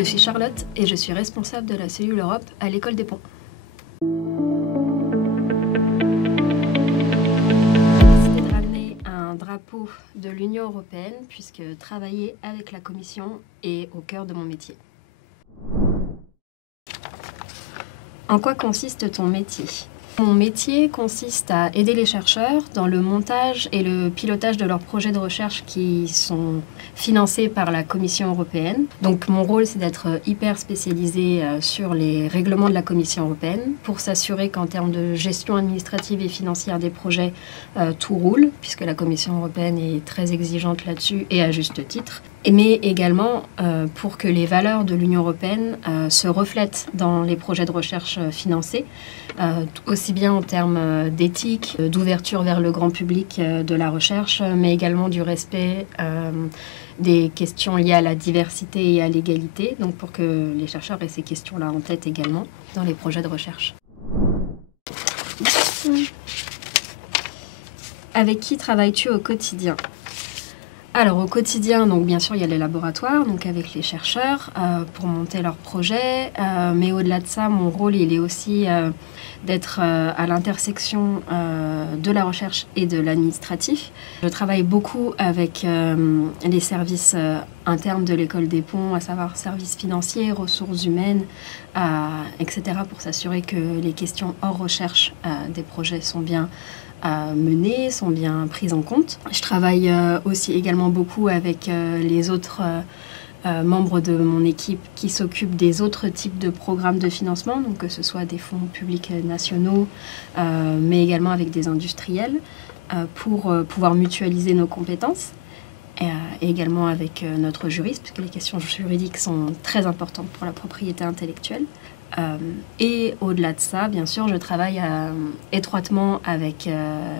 Je suis Charlotte et je suis responsable de la cellule Europe à l'École des Ponts. J'ai décidé de ramener un drapeau de l'Union européenne puisque travailler avec la Commission est au cœur de mon métier. En quoi consiste ton métier ? Mon métier consiste à aider les chercheurs dans le montage et le pilotage de leurs projets de recherche qui sont financés par la Commission européenne. Donc mon rôle, c'est d'être hyper spécialisé sur les règlements de la Commission européenne pour s'assurer qu'en termes de gestion administrative et financière des projets, tout roule, puisque la Commission européenne est très exigeante là-dessus et à juste titre. Mais également pour que les valeurs de l'Union européenne se reflètent dans les projets de recherche financés, aussi bien en termes d'éthique, d'ouverture vers le grand public de la recherche, mais également du respect des questions liées à la diversité et à l'égalité, donc pour que les chercheurs aient ces questions-là en tête également dans les projets de recherche. Avec qui travailles-tu au quotidien ? Alors au quotidien, donc bien sûr il y a les laboratoires, donc avec les chercheurs pour monter leurs projets, mais au-delà de ça, mon rôle il est aussi d'être à l'intersection de la recherche et de l'administratif. Je travaille beaucoup avec les services internes de l'École des Ponts, à savoir services financiers, ressources humaines, etc. pour s'assurer que les questions hors recherche des projets sont bien menées, sont bien prises en compte. Je travaille aussi également beaucoup avec les autres membres de mon équipe qui s'occupent des autres types de programmes de financement, donc que ce soit des fonds publics nationaux, mais également avec des industriels, pour pouvoir mutualiser nos compétences, et également avec notre juriste, puisque les questions juridiques sont très importantes pour la propriété intellectuelle. Et au-delà de ça, bien sûr, je travaille étroitement avec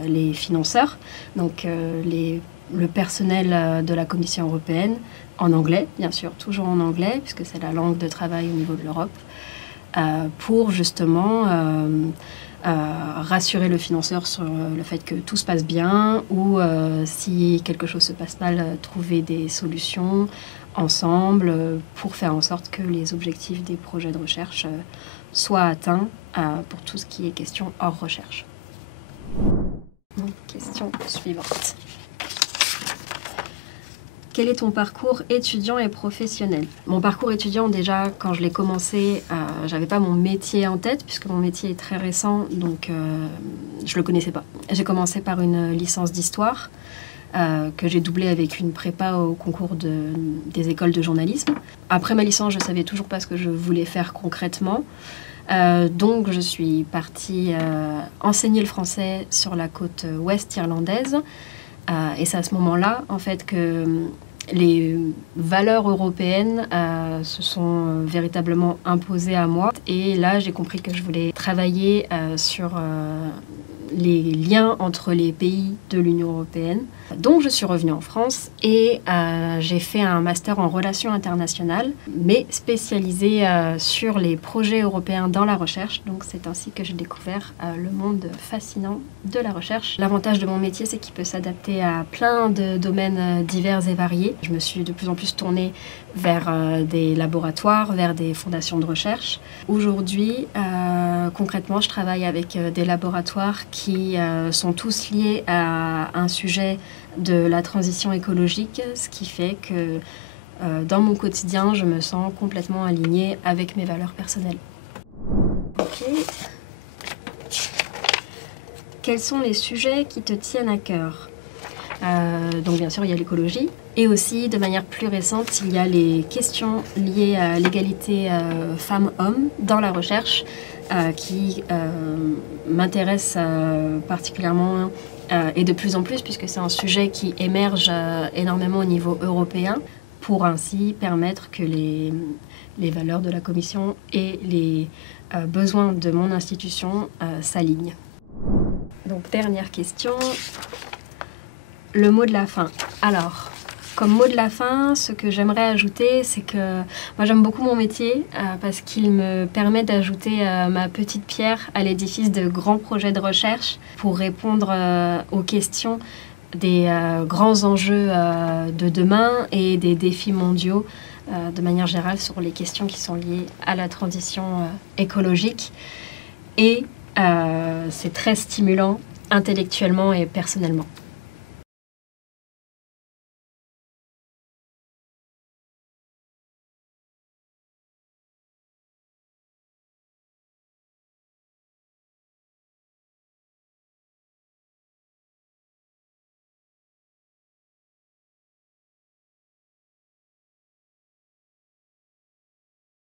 les financeurs, donc le personnel de la Commission européenne, en anglais, bien sûr, toujours en anglais, puisque c'est la langue de travail au niveau de l'Europe, pour justement rassurer le financeur sur le fait que tout se passe bien, ou si quelque chose se passe mal, trouver des solutions ensemble pour faire en sorte que les objectifs des projets de recherche soient atteints pour tout ce qui est question hors recherche. Donc, question suivante. Quel est ton parcours étudiant et professionnel ? Mon parcours étudiant, déjà, quand je l'ai commencé, j'avais pas mon métier en tête, puisque mon métier est très récent, donc je le connaissais pas. J'ai commencé par une licence d'histoire, que j'ai doublée avec une prépa au concours des écoles de journalisme. Après ma licence, je savais toujours pas ce que je voulais faire concrètement. Donc je suis partie enseigner le français sur la côte ouest irlandaise. Et c'est à ce moment-là, en fait, que les valeurs européennes se sont véritablement imposées à moi. Et là, j'ai compris que je voulais travailler sur les liens entre les pays de l'Union européenne. Donc je suis revenue en France et j'ai fait un master en relations internationales, mais spécialisé sur les projets européens dans la recherche. Donc c'est ainsi que j'ai découvert le monde fascinant de la recherche. L'avantage de mon métier, c'est qu'il peut s'adapter à plein de domaines divers et variés. Je me suis de plus en plus tournée vers des laboratoires, vers des fondations de recherche. Aujourd'hui, concrètement, je travaille avec des laboratoires qui sont tous liés à un sujet de la transition écologique, ce qui fait que dans mon quotidien, je me sens complètement alignée avec mes valeurs personnelles. Ok. Quels sont les sujets qui te tiennent à cœur ? Donc bien sûr, il y a l'écologie. Et aussi, de manière plus récente, il y a les questions liées à l'égalité femmes-hommes dans la recherche qui m'intéressent particulièrement et de plus en plus, puisque c'est un sujet qui émerge énormément au niveau européen, pour ainsi permettre que les valeurs de la Commission et les besoins de mon institution s'alignent. Donc, dernière question. Le mot de la fin. Alors, comme mot de la fin, ce que j'aimerais ajouter, c'est que moi j'aime beaucoup mon métier parce qu'il me permet d'ajouter ma petite pierre à l'édifice de grands projets de recherche pour répondre aux questions des grands enjeux de demain et des défis mondiaux de manière générale sur les questions qui sont liées à la transition écologique. Et c'est très stimulant intellectuellement et personnellement.